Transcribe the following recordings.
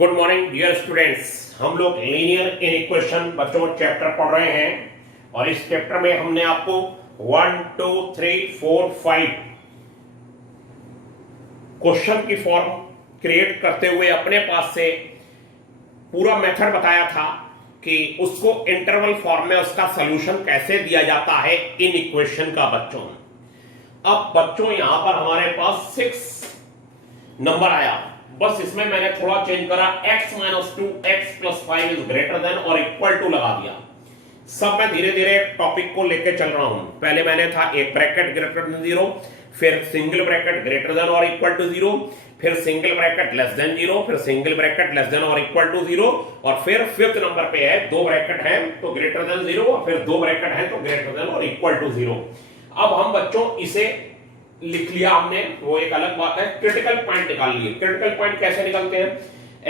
Good morning dear students. हम लोग linear inequation बच्चों चैप्टर पढ़ रहे हैं और इस चैप्टर में हमने आपको 1 2 3 4 5 क्वेश्चन की फॉर्म क्रिएट करते हुए अपने पास से पूरा मेथड बताया था कि उसको इंटरवल फॉर्म में उसका सॉल्यूशन कैसे दिया जाता है इन इक्वेशन का। बच्चों अब बच्चों यहां पर हमारे पास 6 नंबर आया, बस इसमें मैंने थोड़ा चेंज करा, x - 2 x + 5 is greater than और इक्वल टू लगा दिया। सब मैं धीरे धीरे टॉपिक को लेके चल रहा हूं। पहले मैंने था एक ब्रैकेट ग्रेटर देन 0, फिर सिंगल ब्रैकेट ग्रेटर देन और इक्वल टू 0, फिर सिंगल ब्रैकेट लेस देन 0, फिर सिंगल ब्रैकेट लेस देन और इक्वल टू 0, और फिर फिफ्थ नंबर पे है दो ब्रैकेट है तो ग्रेटर देन 0 और फिर दो ब्रैकेट है तो ग्रेटर देन और इक्वल टू 0। अब हम बच्चों इसे लिख लिया हमने, वो एक अलग बात है। क्रिटिकल पॉइंट निकाल लिए। क्रिटिकल पॉइंट कैसे निकलते हैं?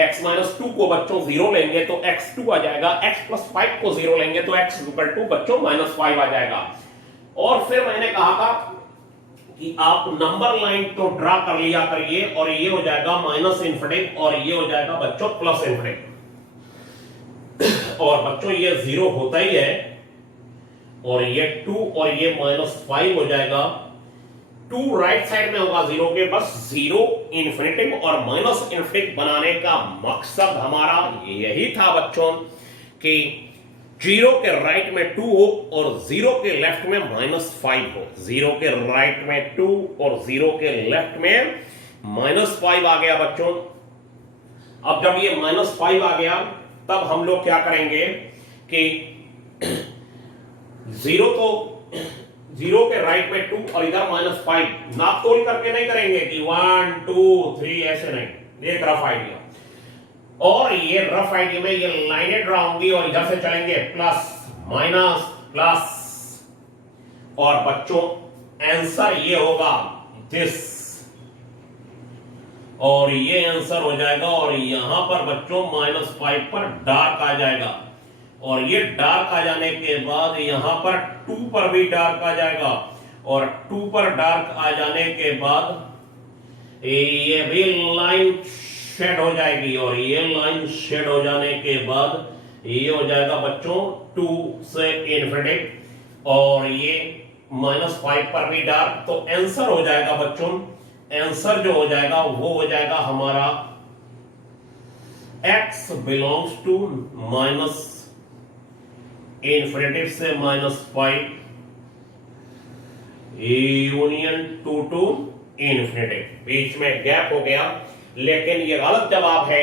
x - 2 को बच्चों 0 लेंगे तो x2 आ जाएगा, x + 5 को 0 लेंगे तो x = बच्चों -5 आ जाएगा। और फिर मैंने कहा था कि आप नंबर लाइन तो ड्रा कर लिया करिए और ये हो जाएगा -∞ और ये हो जाएगा बच्चों +∞। और बच्चों ये 0 होता ही है और ये 2 और ये -5 हो जाएगा। 2 राइट साइड में होगा 0 के, बस 0 इन्फिनिटिव और -∞ बनाने का मकसद हमारा यही था बच्चों कि 0 के राइट में 2 हो और 0 के लेफ्ट में -5 हो। 0 के राइट में 2 और 0 के लेफ्ट में -5 आ गया बच्चों। अब जब ये -5 आ गया तब हम लोग क्या करेंगे कि 0 के राइट में 2 और इधर -5 नाप तोल करके नहीं करेंगे कि 1 2 3 ऐसे नहीं, एक रफ आइडिया। और ये रफ आइडिया में ये लाइनें ड्रा होंगी और इधर से चलेंगे प्लस माइनस प्लस, और बच्चों आंसर ये होगा दिस, और ये आंसर हो जाएगा। और यहां पर बच्चों -5 पर डार्क आ जाएगा और ये डार्क आ जाने के बाद यहां पर 2 पर भी डार्क आ जाएगा और 2 पर डार्क आ जाने के बाद ये भी लाइन शेड हो जाएगी और ये लाइन शेड हो जाने के बाद ये हो जाएगा बच्चों 2 से इन्फिनिटी और ये -5 पर भी डार्क। तो आंसर हो जाएगा बच्चों, आंसर जो हो जाएगा वो हो जाएगा हमारा x बिलोंग्स टू इन्फिनिटी से -5 यूनियन 2 टू इन्फिनिटी। बीच में गैप हो गया, लेकिन ये गलत जवाब है।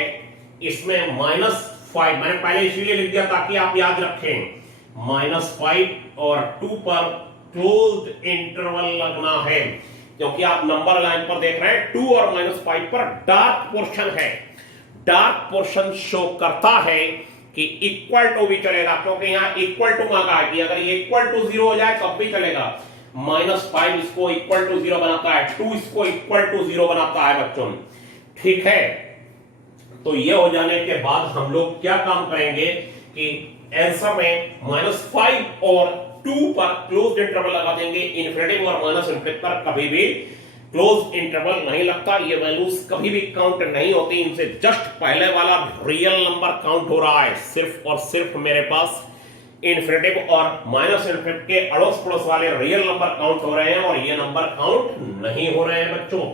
इसमें -5 मैंने पहले इसलिए लिख दिया ताकि आप याद रखें, -5 और 2 पर क्लोज्ड इंटरवल लगना है, क्योंकि आप नंबर लाइन पर देख रहे हैं 2 और -5 पर डार्क पोर्शन है। डार्क पोर्शन शो करता है कि इक्वल टू भी चलेगा, क्योंकि यहां इक्वल टू मांगा है कि अगर ये इक्वल टू 0 हो जाए तब भी चलेगा। -5 इसको इक्वल टू 0 बनाता है, 2 इसको इक्वल टू 0 बनाता है बच्चों, ठीक है। तो ये हो जाने के बाद हम लोग क्या काम करेंगे कि आंसर में -5 और 2 पर क्लोज्ड इंटरवल लगा देंगे। इन्फिनिटी और -∞ पर कभी भी क्लोज इंटरवल नहीं लगता, ये वैल्यूज कभी भी काउंट नहीं होती, इनसे जस्ट पहले वाला रियल नंबर काउंट हो रहा है। सिर्फ और सिर्फ मेरे पास इन्फिनिटी और -∞ के अड़ोस पड़ोस वाले रियल नंबर काउंट हो रहे हैं और ये नंबर काउंट नहीं हो रहे हैं बच्चों।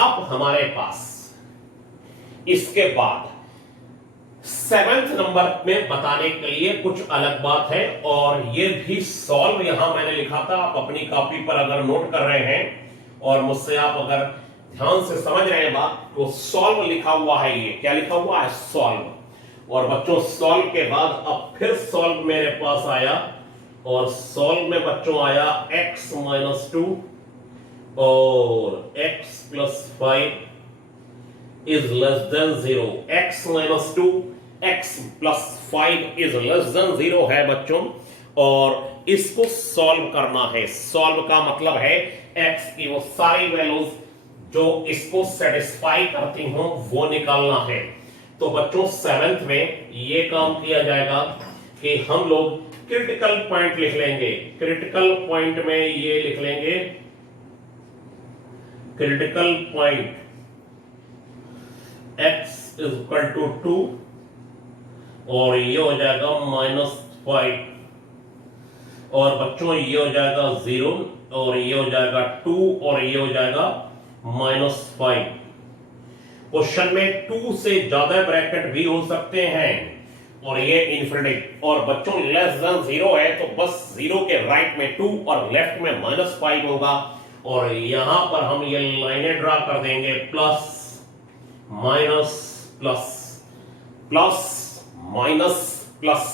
अब हमारे पास इसके बाद 7th नंबर में बताने के लिए कुछ अलग बात है, और ये भी सॉल्व यहां मैंने लिखा था। आप अपनी कॉपी पर अगर नोट कर रहे हैं और मुझसे आप अगर ध्यान से समझ रहे हैं बात, तो सॉल्व लिखा हुआ है। ये क्या लिखा हुआ है? सॉल्व। और बच्चों सॉल्व के बाद अब फिर सॉल्व मेरे पास आया और सॉल्व में बच्चों आया x - 2 और x + 5 is less than 0। x - 2 x + 5 is less than 0 है बच्चों, और इसको सॉल्व करना है। सॉल्व का मतलब है x की वो सारी वैल्यूज जो इसको सेटिस्फाई करती हो वो निकालना है। तो बच्चों 7th में ये काम किया जाएगा कि हम लोग क्रिटिकल पॉइंट लिख लेंगे। क्रिटिकल पॉइंट में ये लिख लेंगे, critical point x is equal to 2 और ये हो जाएगा -5 और बच्चों ये हो जाएगा 0 और ये हो जाएगा 2 और ये हो जाएगा -5। क्वेश्चन में 2 से ज्यादा ब्रैकेट भी हो सकते हैं और ये इन्फिनिटी और बच्चों लेस देन 0 है तो बस 0 के राइट में 2 और लेफ्ट में -5 होगा और यहां पर हम ये लाइनें ड्रा कर देंगे plus minus plus plus minus plus.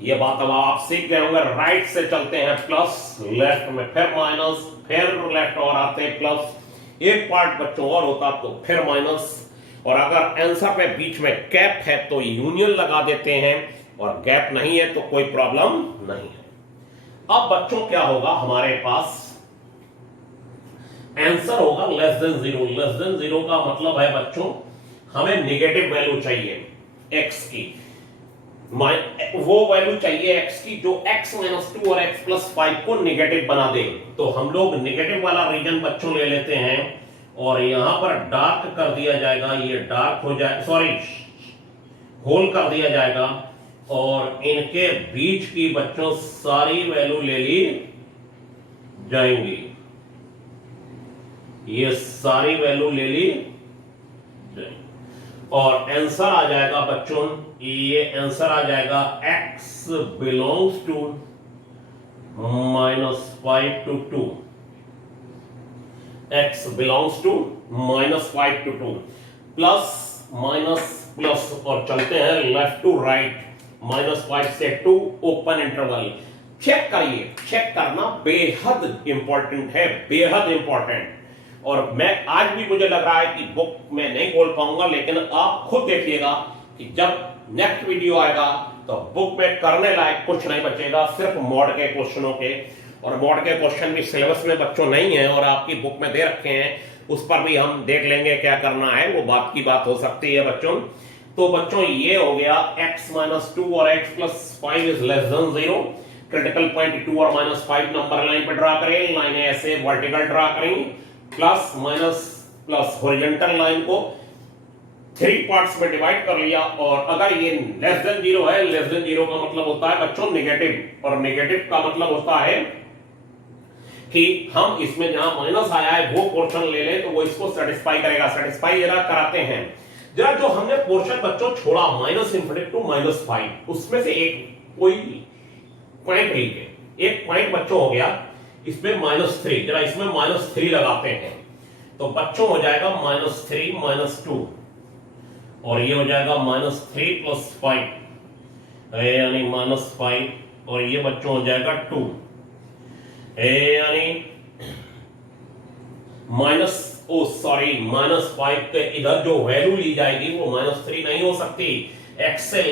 ये बात अब आप सीख गए होंगे। राइट से चलते हैं प्लस, लेफ्ट में फिर माइनस, फिर लेफ्ट और आते हैं प्लस। एक पार्ट बच्चों और होता तो फिर माइनस और अगर आंसर पे बीच में गैप है तो यूनियन लगा देते हैं और गैप नहीं है तो कोई प्रॉब्लम नहीं है। अब बच्चों क्या होगा, हमारे पास आंसर होगा लेस देन 0। लेस देन 0 का मतलब है बच्चों हमें नेगेटिव वैल्यू चाहिए x की, वो वैल्यू चाहिए x की जो x -2 और x+5 को नेगेटिव बना दे। तो हम लोग नेगेटिव वाला रीजन बच्चों ले लेते हैं और यहां पर डार्क कर दिया जाएगा, ये डार्क हो जाए, सॉरी होल कर दिया जाएगा और इनके बीच की बच्चों सारी वैल्यू ले ली जाएंगी। ये सारी वैल्यू ले ली जाएंगी और आंसर आ जाएगा बच्चों, ये आंसर आ जाएगा x belongs to -5 to 2। x belongs to -5 to 2 plus minus plus और चलते हैं लेफ्ट टू राइट, -5 से 2 ओपन इंटरवल। चेक करिए, चेक करना बेहद इंपॉर्टेंट है, बेहद इंपॉर्टेंट। और मैं आज भी मुझे लग रहा है कि बुक में नहीं बोल पाऊंगा लेकिन आप खुद देखिएगा कि जब नेक्स्ट वीडियो आएगा तो बुक में करने लायक कुछ नहीं बचेगा, सिर्फ मॉड के क्वेश्चनों के। और मॉड के क्वेश्चन भी सिलेबस में बच्चों नहीं है और आपकी बुक में दे रखे हैं, उस पर भी हम देख लेंगे क्या करना है, वो बात की बात हो सकती है बच्चों। तो बच्चों ये हो गया x -2 और x+5 is less than 0। Critical point 2 और -5 नंबर लाइन पर ड्रा करें, लाइन ऐसे वर्टिकल ड्रा करेंगे, plus minus plus horizontal line को 3 पार्ट्स में डिवाइड कर लिया। और अगर ये लेस देन 0 है, लेस देन 0 का मतलब होता है बच्चों नेगेटिव, और नेगेटिव का मतलब होता है कि हम इसमें जहां माइनस आया है वो पोर्शन ले लें तो वो इसको सेटिस्फाई करेगा। सेटिस्फाई जरा कराते हैं, जरा जो हमने पोर्शन बच्चों छोड़ा -∞ टू -5, उसमें से एक कोई पॉइंट लीजिए, एक पॉइंट बच्चों हो गया इसमें -3, जरा इसमें -3 लगाते हैं तो बच्चों हो जाएगा -3 -2 और ये हो जाएगा -3 + 5 यानी -5 और ये बच्चों हो जाएगा 2 यानी -5 के इधर जो वैल्यू ली जाएगी वो -3 नहीं हो सकती। x से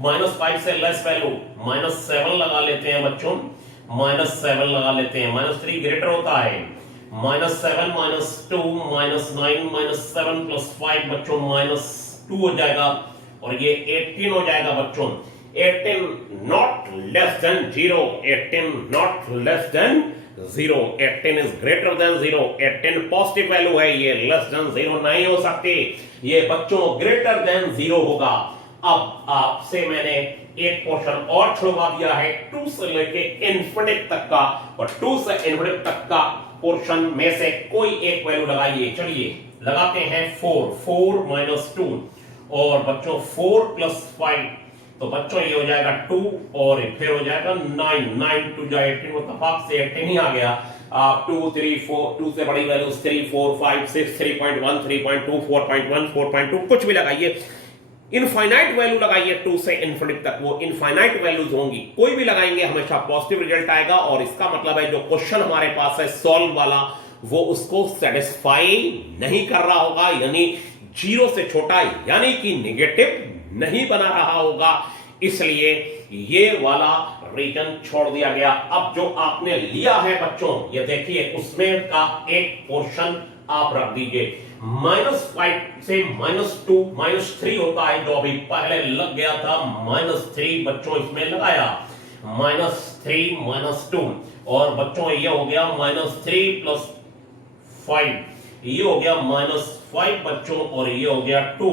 -5 से लेस वैल्यू -7 लगा लेते हैं बच्चों, -7 लगा लेते हैं, -3 ग्रेटर होता है। -7 -2 -9 -7 + 5 बच्चों -2 हो जाएगा और ये 18 हो जाएगा बच्चों। 18 not less than 0, 18 not less than 0, 18 is greater than 0। 18 positive value है, ये लेस देन 0 नहीं हो सकती, ये बच्चों ग्रेटर देन 0 होगा। अब आपसे मैंने एक पोर्शन और छुड़वा दिया है 2 से लेके इन्फिनिट तक का, और 2 से इन्फिनिट तक का पोर्शन में से कोई एक वैल्यू लगाइए। चलिए लगाते हैं 4 -2 और बच्चों 4 + 5 तो बच्चों ये हो जाएगा 2 और फिर हो जाएगा 9 2 जा 18, वो तफाक से 18 ही आ गया। 2 3 4 2 से बड़ी वैल्यू 3 4 5 6 3.1 3.2 4.1 4.2 कुछ भी लगाइए, इनफाइनाइट वैल्यू लगाइए 2 से इन्फिनिट तक, वो इनफाइनाइट वैल्यूज होंगी, कोई भी लगाएंगे हमेशा पॉजिटिव रिजल्ट आएगा। और इसका मतलब है जो क्वेश्चन हमारे पास है सॉल्व वाला वो उसको सेटिस्फाई नहीं कर रहा होगा, यानी 0 से छोटा यानी कि नेगेटिव नहीं बना रहा होगा, इसलिए ये वाला रीजन छोड़ दिया गया। अब जो आपने लिया है बच्चों ये देखिए, उसमें का एक पोर्शन आप रख दीजिए। -5 से -2 -3 होता है जो अभी पहले लग गया था, -3 बच्चों इसमें लगाया, -3 -2 और बच्चों ये हो गया -3 + 5 ये हो गया -5 बच्चों, और ये हो गया 2,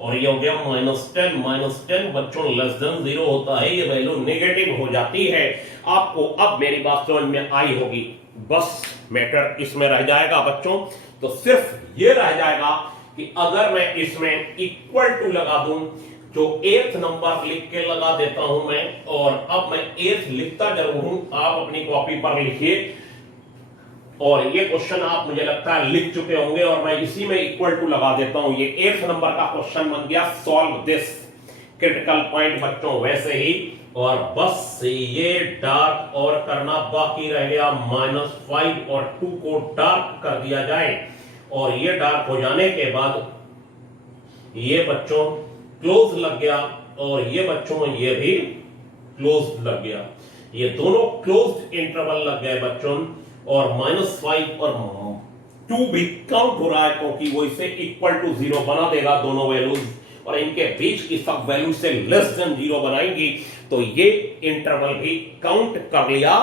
और ये हो गया -10 बच्चों लेस देन 0 होता है, ये वैल्यू नेगेटिव हो जाती है। आपको अब मेरी बात समझ में आई होगी। बस मैटर इसमें रह जाएगा बच्चों, तो सिर्फ ये रह जाएगा कि अगर मैं इसमें इक्वल टू लगा दूं, जो 8th नंबर लिख के लगा देता हूं मैं, और अब मैं 8th लिखता जरूर हूं, आप अपनी कॉपी पर लिखिए, और ये क्वेश्चन आप मुझे लगता है लिख चुके होंगे, और मैं इसी में इक्वल टू लगा देता हूं। ये 8th नंबर का क्वेश्चन बन गया, सॉल्व दिस क्रिटिकल पॉइंट बच्चों वैसे ही, और बस ये डार्क और करना बाकी रह गया, -5 और 2 को डार्क कर दिया जाए, और ये डार्क हो जाने के बाद ये बच्चों क्लोज लग गया, और ये बच्चों ये भी क्लोज लग गया, ये दोनों क्लोज्ड इंटरवल लग गए बच्चों, और -5 और 2 भी काउंट हो रहा है, क्योंकि वो इसे इक्वल टू 0 बना देगा दोनों वैल्यूज, और इनके बीच की सब वैल्यू से लेस देन 0 बनाएंगी, तो ये इंटरवल भी काउंट कर लिया,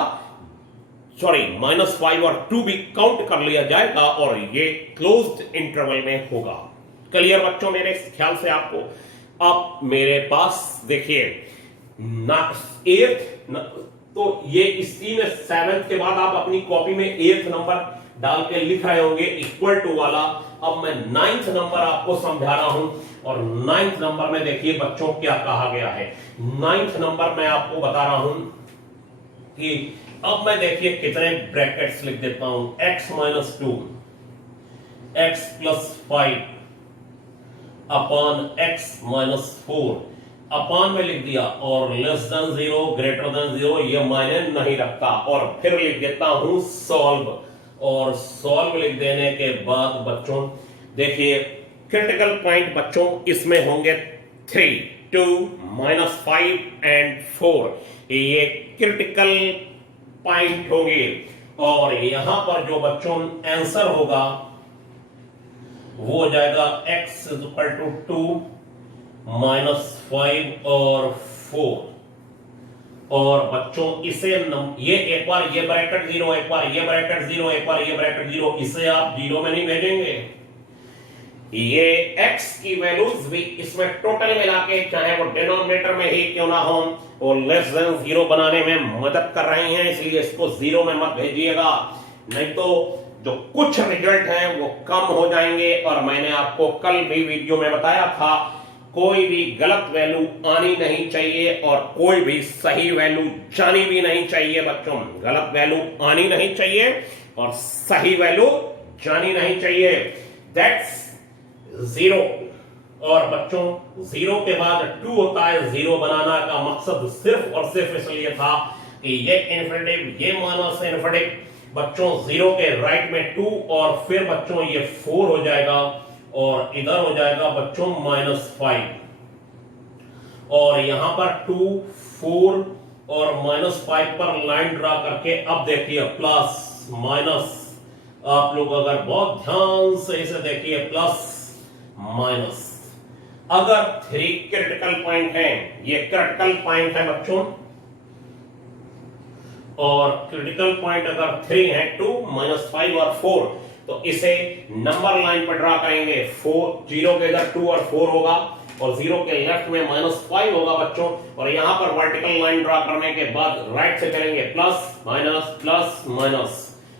सॉरी -5 और 2 भी काउंट कर लिया जाएगा, और ये क्लोज्ड इंटरवल में होगा। क्लियर बच्चों मेरे ख्याल से आपको? अब मेरे पास देखिए ना 8th, तो ये इसी में 7th के बाद आप अपनी कॉपी में 8th नंबर डाल के लिख रहे होंगे इक्वल टू वाला। अब मैं 9th नंबर आपको समझा रहा हूं, और 9th नंबर में देखिए बच्चों क्या कहा गया है। 9th नंबर मैं आपको बता रहा हूं कि अब मैं देखिए कितने ब्रैकेट्स लिख देता हूं, x-2 x+5 upon x-4 upon में लिख दिया, और लेस देन 0 ग्रेटर देन 0 ये मायने नहीं रखता, और फिर लिख देता हूं सॉल्व, और सॉल्व लिख देने के बाद बच्चों देखिए क्रिटिकल पॉइंट बच्चों इसमें होंगे 3, 2, -5 एंड 4, ये क्रिटिकल पॉइंट होंगे, और यहां पर जो बच्चों आंसर होगा वो हो जाएगा x = 2 -5 और 4, और बच्चों इसे ये एक बार ये ब्रैकेट 0, एक बार ये ब्रैकेट 0, एक बार ये ब्रैकेट 0, इसे आप 0 में नहीं भेजेंगे। ये x की वैल्यूज भी इसमें टोटल मिला के, चाहे वो डिनोमिनेटर में ही क्यों ना हो, वो लेस देन 0 बनाने में मदद कर रही हैं, इसलिए इसको 0 में मत भेजिएगा, नहीं तो जो कुछ रिजल्ट हैं वो कम हो जाएंगे। और मैंने आपको कल भी वीडियो में बताया था, कोई भी गलत वैल्यू आनी नहीं चाहिए, और कोई भी सही वैल्यू जानी भी नहीं चाहिए बच्चों। गलत वैल्यू आनी नहीं चाहिए और सही वैल्यू जानी नहीं चाहिए, दैट्स 0। और बच्चों 0 के बाद 2 होता है, 0 बनाना का मकसद सिर्फ और सिर्फ इसलिए था कि ये इन्फिनिटिव, ये माइनस इन्फिनिटिव बच्चों 0 के राइट में 2, और फिर बच्चों ये 4 हो जाएगा, और इधर हो जाएगा बच्चों -5, और यहां पर 2, 4 और -5 पर लाइन ड्रा करके अब देखिए प्लस माइनस, आप लोग अगर बहुत ध्यान से इसे देखिए, प्लस माइनस। अगर 3 क्रिटिकल पॉइंट है, ये क्रिटिकल पॉइंट है बच्चों, और क्रिटिकल पॉइंट अगर 3 है, 2, -5 और 4, तो इसे नंबर लाइन पर ड्रा करेंगे। 0 के इधर 2 और 4 होगा, और 0 के लेफ्ट में -5 होगा बच्चों, और यहां पर वर्टिकल लाइन ड्रा करने के बाद राइट से करेंगे प्लस माइनस,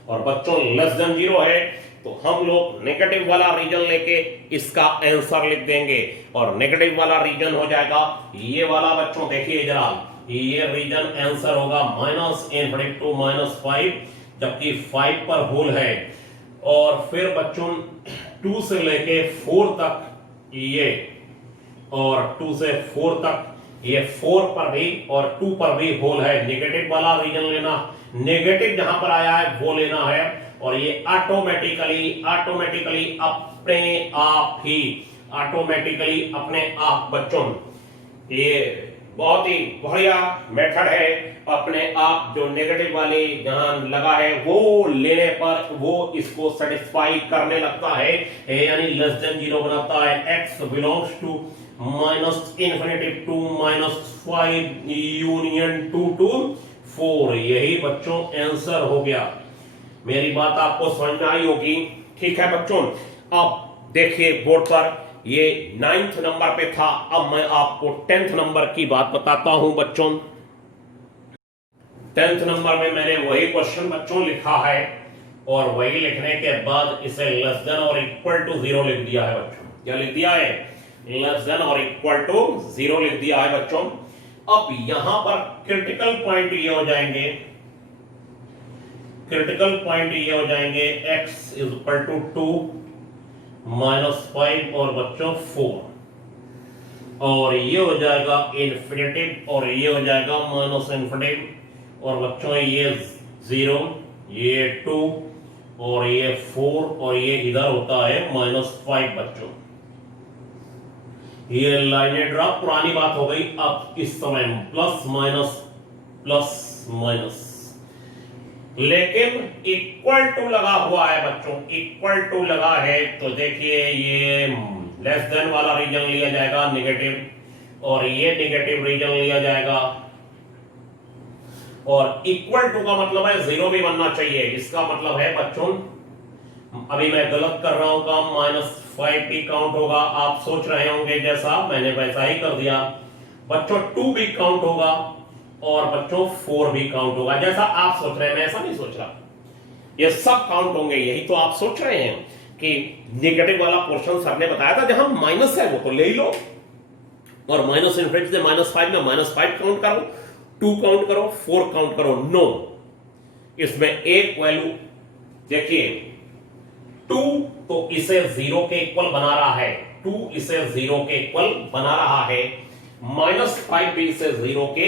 और बच्चों लेस देन 0 है, तो हम लोग नेगेटिव वाला रीजन लेके इसका आंसर लिख देंगे, और नेगेटिव वाला रीजन हो जाएगा ये वाला बच्चों। देखिए जरा, ये रीजन आंसर होगा -∞ to -5, जबकि 5 पर होल है, और फिर बच्चों 2 से लेके 4 तक ये, और 2 से 4 तक ये 4 पर भी और 2 पर भी होल है। नेगेटिव वाला रीजन लेना, नेगेटिव जहां पर आया है वो लेना है, और ये ऑटोमेटिकली अपने आप बच्चों, ये बहुत ही बढ़िया मेथड है। अपने आप जो नेगेटिव वाली जहां लगा है वो लेने पर वो इसको सेटिस्फाई करने लगता है, यानी लेस देन 0 बनाता है। x belongs to -∞ to -5 union 2 to 4, यही बच्चों आंसर हो गया। मेरी बात आपको समझ में आई होगी, ठीक है बच्चों, अब देखिए बोर्ड पर ये 9th नंबर पे था। अब मैं आपको 10th नंबर की बात बताता हूं बच्चों। 10th नंबर में मैंने वही क्वेश्चन बच्चों लिखा है और वही लिखने के बाद इसे लेस देन और इक्वल टू 0 लिख दिया है बच्चों। क्या लिख दिया है? लेस देन और इक्वल टू 0 लिख दिया है बच्चों। अब यहां पर क्रिटिकल पॉइंट ये हो जाएंगे, क्रिटिकल पॉइंट ये हो जाएंगे x इज इक्वल टू 2 -5 और बच्चों 4, और ये हो जाएगा इन्फिनिटिव और ये हो जाएगा माइनस इन्फिनिटिव, और बच्चों ये 0, ये 2 और ये 4 और ये इधर होता है -5 बच्चों। ये लाइनें ड्रा, पुरानी बात हो गई। अब इस समय प्लस माइनस, लेकिन इक्वल टू लगा हुआ है बच्चों, इक्वल टू लगा है तो देखिए ये लेस देन वाला रीजन लिया जाएगा नेगेटिव, और ये नेगेटिव रीजन लिया जाएगा, और इक्वल टू का मतलब है 0 भी बनना चाहिए। इसका मतलब है बच्चों, अभी मैं गलत कर रहा हूं काम, -5 भी काउंट होगा। आप सोच रहे होंगे जैसा, मैंने वैसा ही कर दिया बच्चों। 2 भी काउंट होगा और बच्चों 4 भी काउंट होगा, जैसा आप सोच रहे हैं, मैं ऐसा नहीं सोच रहा। ये सब काउंट होंगे, यही तो आप सोच रहे हैं कि नेगेटिव वाला पोर्शन सर ने बताया था, जहां माइनस है वो तो ले ही लो, और माइनस इनफिनिटी से -5 में -5 काउंट करो, 2 काउंट करो, 4 काउंट करो। नो, इसमें एक वैल्यू देखिए 2 तो इसे 0 के इक्वल बना रहा है, 2 इसे 0 के इक्वल बना रहा है, -5 भी इसे 0 के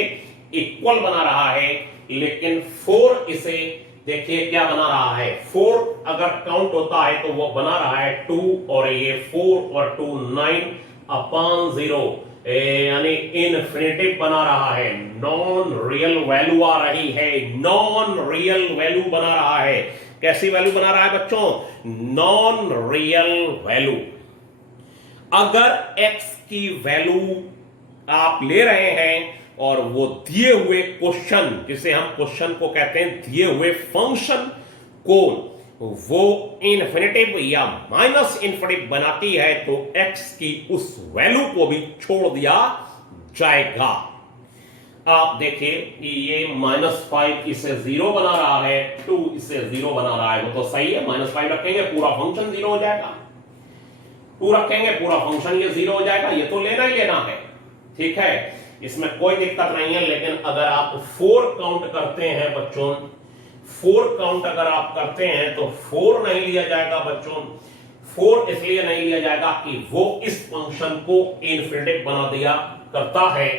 इक्वल बना रहा है, लेकिन 4 इसे देखिए क्या बना रहा है, 4 अगर काउंट होता है तो वो बना रहा है 2, और ये 4 और 2 9/0, यानी इनफिनिटिव बना रहा है। नॉन रियल वैल्यू आ रही है, नॉन रियल वैल्यू बना रहा है। कैसी वैल्यू बना रहा है बच्चों? Non real value. अगर x की वैल्यू आप ले रहे हैं और वो दिए हुए क्वेश्चन, जिसे हम क्वेश्चन को कहते हैं, दिए हुए फंक्शन को वो इन्फिनिटिव या माइनस इन्फिनिटिव बनाती है, तो x की उस वैल्यू को भी छोड़ दिया जाएगा। आप देखिए ये -5 इसे 0 बना रहा है, 2 इसे 0 बना रहा है, वो तो सही है। -5 रखेंगे पूरा फंक्शन 0 हो जाएगा, 2 रखेंगे पूरा फंक्शन ये 0 हो जाएगा, ये तो लेना ही लेना है, ठीक है, इसमें कोई दिक्कत नहीं है। लेकिन अगर आप 4 काउंट करते हैं बच्चों, 4 काउंट अगर आप करते हैं तो 4 नहीं लिया जाएगा बच्चों। 4 इसलिए नहीं लिया जाएगा कि वो इस फंक्शन को इन्फिनिटिव बना दिया करता है।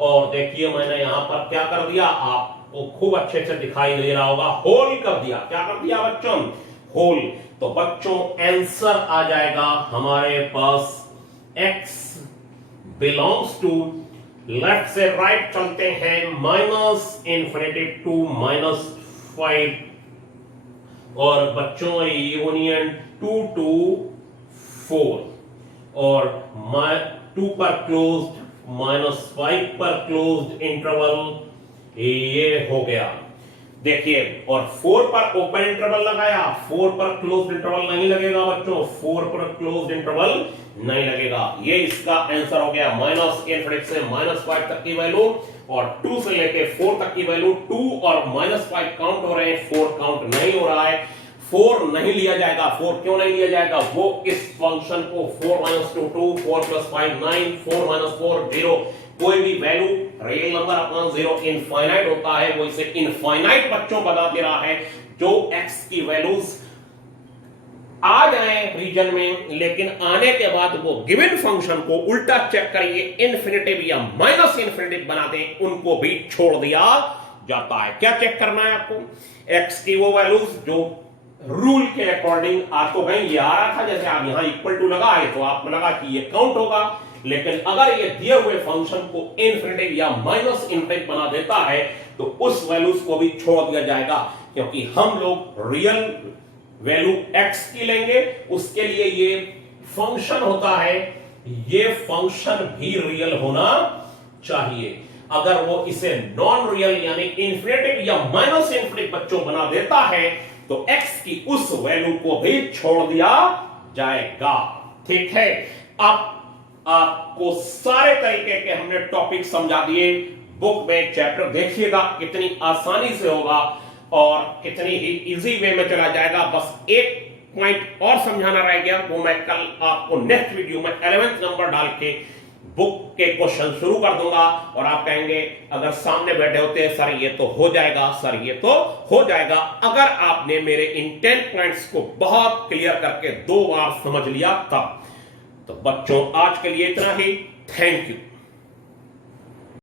और देखिए मैंने यहां पर क्या कर दिया, आपको खूब अच्छे से दिखाई दे रहा होगा, होल कर दिया। क्या कर दिया बच्चों? होल। तो बच्चों आंसर आ जाएगा हमारे पास x बिलोंग्स टू, लेफ्ट से राइट चलते हैं, -इन्फिनिटी टू -5, और बच्चों यूनियन 2 to 4, और 2 पर क्लोज्ड, -5 पर क्लोज्ड इंटरवल, ये हो गया। देखिए, और 4 पर ओपन इंटरवल लगाया, 4 पर क्लोज्ड इंटरवल नहीं लगेगा बच्चों, 4 पर क्लोज्ड इंटरवल नहीं लगेगा। ये इसका आंसर हो गया। -इन्फिनिटी से -5 तक की वैल्यू और 2 से लेके 4 तक की वैल्यू, 2 और -5 काउंट हो रहे हैं, 4 काउंट नहीं हो रहा है, 4 नहीं लिया जाएगा। 4 क्यों नहीं लिया जाएगा? वो इस फंक्शन को 4 - 2 2, 4 + 5 9, 4 - 4 0, कोई भी value real number upon 0 infinite होता है, वो इसे इनफाइनाइट बच्चों बता दे रहा है। जो x की वैल्यूज आ जाए रीजन में, लेकिन आने के बाद वो गिवन फंक्शन को उल्टा चेक करिए, इन्फिनिटिव या -इन्फिनिटिव बना दें, उनको भी छोड़ दिया जाता है। क्या चेक करना है आपको? x की वो वैल्यूज जो रूल के अकॉर्डिंग आपको कहीं ये आ रहा था, जैसे आप यहां इक्वल टू लगाए तो आपको लगा कि ये काउंट होगा, लेकिन अगर ये दिए हुए फंक्शन को इन्फिनिटिव या -इन्फिनिटिव बना देता है तो उस वैल्यूज को भी छोड़ दिया जाएगा, क्योंकि हम लोग रियल वैल्यू x की लेंगे, उसके लिए ये फंक्शन होता है, ये फंक्शन भी रियल होना चाहिए। अगर वो इसे नॉन रियल यानी इन्फिनिटिव या -इन्फिनिटिव बच्चों बना देता है तो x की उस वैल्यू को भी छोड़ दिया जाएगा। ठीक है, अब आपको सारे तरीके के हमने टॉपिक समझा दिए। बुक में चैप्टर देखिएगा, कितनी आसानी से होगा और कितनी ही इजी वे में चला जाएगा। बस एक पॉइंट और समझाना रह गया, वो मैं कल आपको नेक्स्ट वीडियो में 11th नंबर डाल के बुक के क्वेश्चन शुरू कर दूंगा और आप कहेंगे अगर सामने बैठे होते हैं सर ये तो हो जाएगा, सर ये तो हो जाएगा, अगर आपने मेरे इन 10 पॉइंट्स को बहुत क्लियर करके 2 बार समझ लिया तब। तो बच्चों आज के लिए इतना ही। Thank you.